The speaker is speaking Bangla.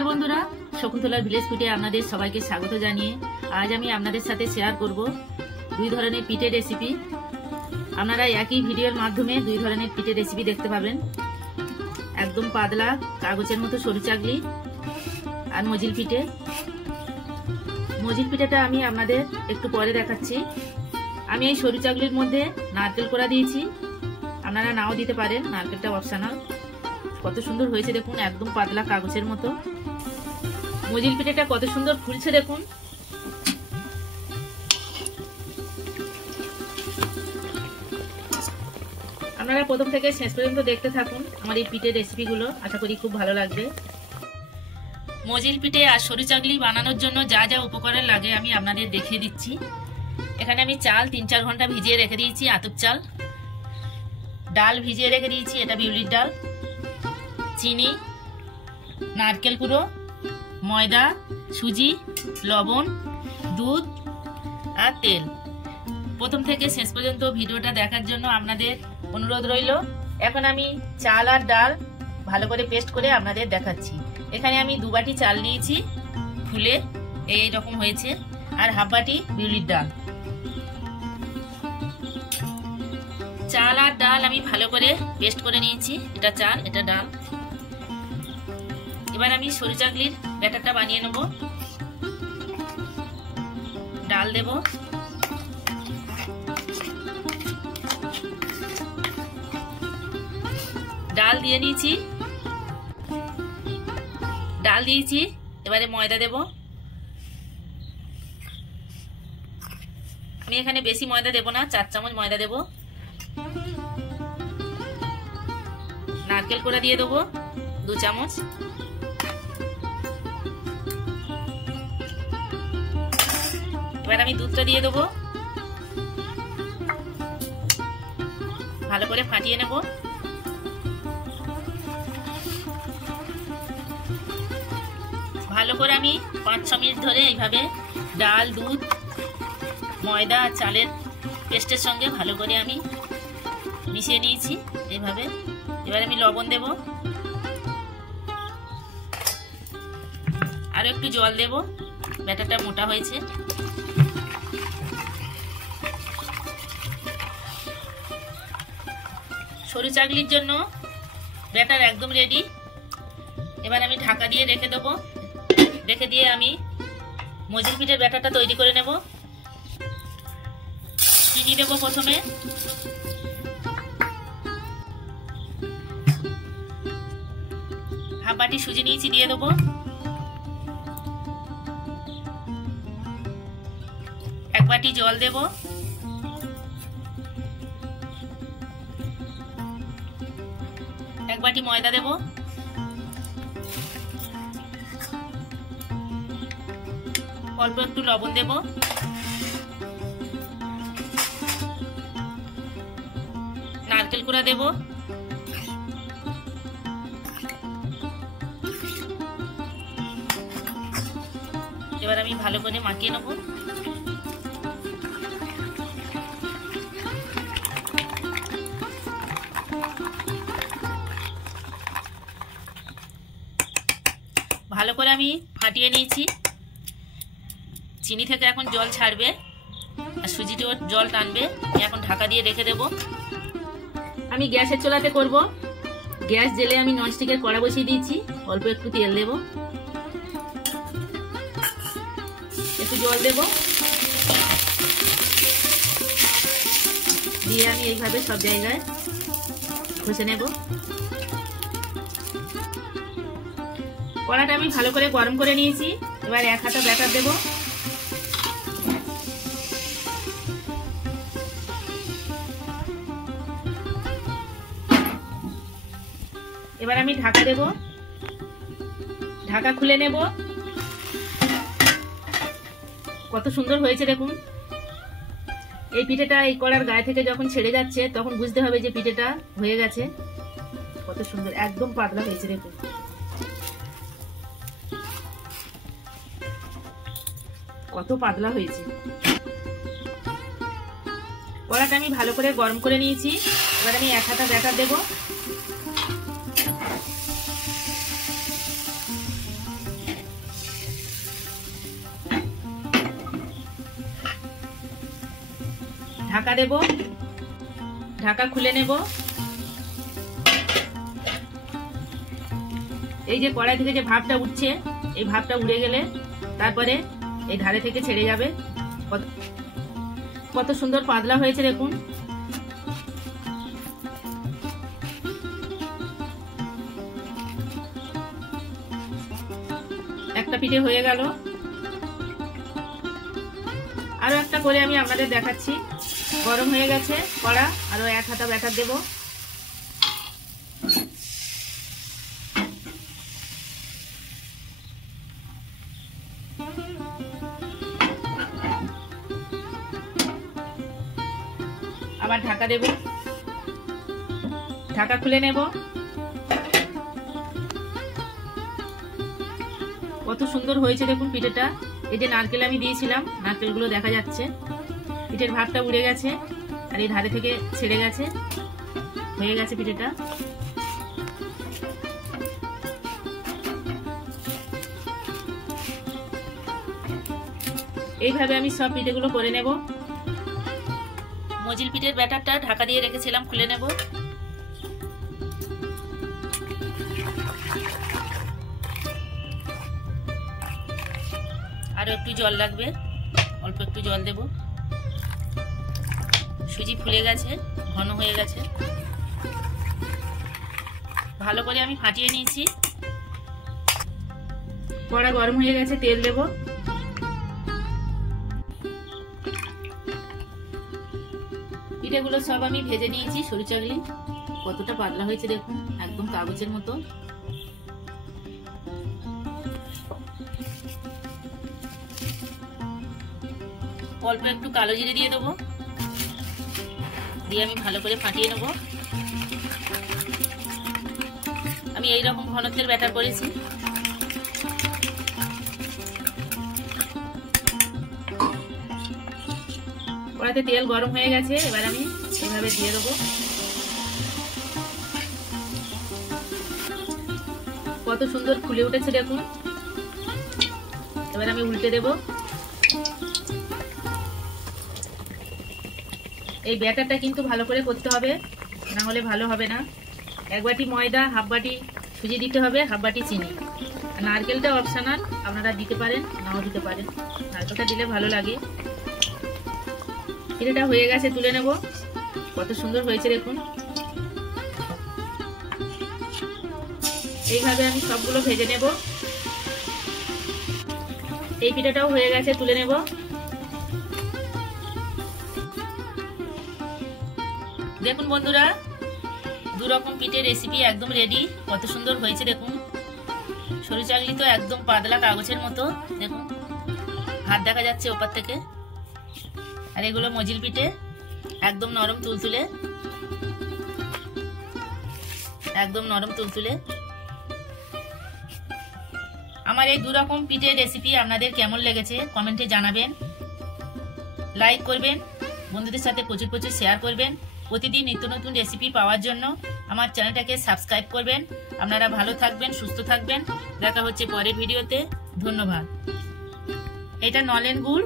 নমস্কার বন্ধুরা, শকুন্তলার ভিলেজ ফুডে আপনাদের সবাইকে স্বাগত জানিয়ে আজ আমি আপনাদের সাথে শেয়ার করব দুই ধরনের পিঠের রেসিপি। আপনারা একই ভিডিওর মাধ্যমে দুই ধরনের পিঠের রেসিপি দেখতে পাবেন। একদম পাতলা কাগজের মতো সরু চাকলি আর মজিল পিঠে। মজিল পিঠেটা আমি আপনাদের একটু পরে দেখাচ্ছি। আমি এই সরু চাকলির মধ্যে নারকেল কোড়া দিয়েছি, আপনারা নাও দিতে পারেন, নারকেলটা অপশনাল। কত সুন্দর হয়েছে দেখুন, একদম পাতলা কাগজের মতো। মজিল পিঠেটা কত সুন্দর ফুলছে দেখুন। আপনারা প্রথম থেকে শেষ পর্যন্ত দেখতে থাকুন আমার এই পিঠের রেসিপিগুলো, আশা করি খুব ভালো লাগবে। মজিল পিঠে আর সরু চাকলি বানানোর জন্য যা যা উপকরণ লাগে আমি আপনাদের দেখিয়ে দিচ্ছি। এখানে আমি চাল 3-4 ঘন্টা ভিজিয়ে রেখে দিয়েছি, আতপ চাল। ডাল ভিজিয়ে রেখে দিয়েছি, এটা বিউলির ডাল। চিনি, নারকেল কুড়ো, ময়দা, সুজি, লবণ, দুধ আর তেল। প্রথম থেকে শেষ পর্যন্ত ভিডিওটা দেখার জন্য আপনাদের অনুরোধ রইল। এখন আমি চাল আর ডাল ভালো করে পেস্ট করে আপনাদের দেখাচ্ছি। এখানে আমি 2 বাটি চাল নিয়েছি, ফুলে এই রকম হয়েছে, আর হাফ বাটি বিউলির ডাল। চাল আর ডাল আমি ভালো করে পেস্ট করে নিয়েছি। এটা চাল, এটা ডাল। এবার আমি সরু চাকলির ব্যাটারটা বানিয়ে নেব। ডাল দেব, ডাল দিয়ে নিয়েছি, ডাল দিয়েছি। এবারে ময়দা দেব। আমি এখানে বেশি ময়দা দেব না, 4 চামচ ময়দা দেব। নারকেল কোড়া দিয়ে দেবো 2 চামচ। এবার আমি দুধটা দিয়ে দেবো, ভালো করে ফাটিয়ে নেব। ভালো করে আমি 5-6 মিনিট ধরে এইভাবে ডাল, দুধ, ময়দা আর চালের পেস্টের সঙ্গে ভালো করে আমি মিশিয়ে নিয়েছি এইভাবে। এবার আমি লবণ দেব, আর একটু জল দেব, ব্যাটারটা মোটা হয়েছে। সরু চাকলির জন্য ব্যাটার একদম রেডি। এবার আমি ঢাকা দিয়ে রেখে দেবো। রেখে দিয়ে আমি মজিল পিঠের ব্যাটারটা তৈরি করে নেব। চিনি দেবো প্রথমে, হাফ বাটি সুজি নিয়েছি, দিয়ে দেবো। এক বাটি জল দেব। এক বাটি ময়দা দেব। অল্প একটু লবণ দেব। নারকেল কুড়া দেব। এবার আমি ভালো করে মাখিয়ে নেব। ভালো করে আমি ফাটিয়ে নিয়েছি। চিনি থেকে এখন জল ছাড়বে আর সুজিটাও জল টানবে। এখন ঢাকা দিয়ে রেখে দেব। আমি গ্যাসের চুলাতে করব। গ্যাস জেলে আমি ননস্টিকের কড়া বসিয়ে দিয়েছি। অল্প একটু তেল দেব, একটু জল দেব, দিয়ে আমি এইভাবে সব জায়গায় ঘষে নেব। কড়াটা আমি ভালো করে গরম করে নিয়েছি। এবার 1 হাতা ব্যাটার দেব। এবার আমি ঢাকা দেব। ঢাকা খুলে নেব। কত সুন্দর হয়েছে দেখুন। এই পিঠেটা এই কড়ার গায়ে থেকে যখন ছেড়ে যাচ্ছে তখন বুঝতে হবে যে পিঠেটা হয়ে গেছে। কত সুন্দর, একদম পাতলা হয়েছে দেখুন। কত পাতলা হয়েছে। কড়াটা আমি ভালো করে গরম করে নিয়েছি। এবার আমি 1 হাতা ব্যাটার দেব। ঢাকা দেব, ঢাকা খুলে নেব। এই যে কড়াই থেকে যে ভাপটা উঠছে, এই ভাপটা উড়ে গেলে তারপরে এই ধারে থেকে ছেড়ে যাবে। কত সুন্দর পাতলা হয়েছে দেখুন। একটা পিঠে হয়ে গেল, আরো একটা করে আমি আপনাদের দেখাচ্ছি। গরম হয়ে গেছে কড়া, আরো 1 হাতা ব্যাটার দেব। আবার ঢাকা দেব, ঢাকা খুলে নেব। কত সুন্দর হয়েছে দেখুন পিঠেটা। এই যে নারকেল আমি দিয়েছিলাম, নারকেলগুলো দেখা যাচ্ছে। পিঠের ভাতটা উড়ে গেছে আর এই ধারে থেকে ছেড়ে গেছে, হয়ে গেছে পিঠেটা। এইভাবে আমি সব পিঠেগুলো করে নেব। মজিল পিঠের ব্যাটারটা ঢাকা দিয়ে রেখেছিলাম, খুলে নেব। আরো একটু জল লাগবে, অল্প একটু জল দেব। সুজি ফুলে গেছে, ঘন হয়ে গেছে। ভালো করে আমি ফাটিয়ে নিয়েছি। কড়া গরম হয়ে গেছে, তেল দেব। পিঠেগুলো সব আমি ভেজে নিয়েছি। সরু চাগলি কতটা পাতলা হয়েছে দেখুন, একদম কাগজের মতো। অল্প একটু কালো জিরে দিয়ে দেবো, দিয়ে আমি ভালো করে ফাটিয়ে নেব। আমি এইরকম ঘনত্বের ব্যাটার করেছি। কড়াইতে তেল গরম হয়ে গেছে, এবার আমি এইভাবে দিয়ে দেবো। কত সুন্দর ফুলে উঠেছে দেখুন। এবার আমি উল্টে দেব। এই ব্যাটারটা কিন্তু ভালো করে করতে হবে, না হলে ভালো হবে না। 1 বাটি ময়দা, হাফ বাটি সুজি দিতে হবে, হাফ বাটি চিনি। নারকেলটা অপশনাল, আপনারা দিতে পারেন, নাও দিতে পারেন। নারকেলটা দিলে ভালো লাগে। পিঠেটা হয়ে গেছে, তুলে নেব। কত সুন্দর হয়েছে দেখুন। এইভাবে আমি সবগুলো ভেজে নেব। এই পিঠেটাও হয়ে গেছে, তুলে নেব। দেখুন বন্ধুরা, 2 রকম পিঠের রেসিপি একদম রেডি। কত সুন্দর হয়েছে দেখুন। সরু চাগলি তো একদম পাতলা কাগজের মতো দেখুন, হাত দেখা যাচ্ছে ওপর থেকে। আর এগুলো মজিল পিঠে, একদম নরম তুলতুলে, একদম নরম তুলতুলে। আমার এই 2 রকম পিঠের রেসিপি আপনাদের কেমন লেগেছে কমেন্টে জানাবেন। লাইক করবেন, বন্ধুদের সাথে প্রচুর প্রচুর শেয়ার করবেন। প্রতিদিন নিত্য নতুন রেসিপি পাওয়ার জন্য আমার চ্যানেলটাকে সাবস্ক্রাইব করবেন। আপনারা ভালো থাকবেন, সুস্থ থাকবেন। দেখা হচ্ছে পরের ভিডিওতে। ধন্যবাদ। এটা নলেন গুড়।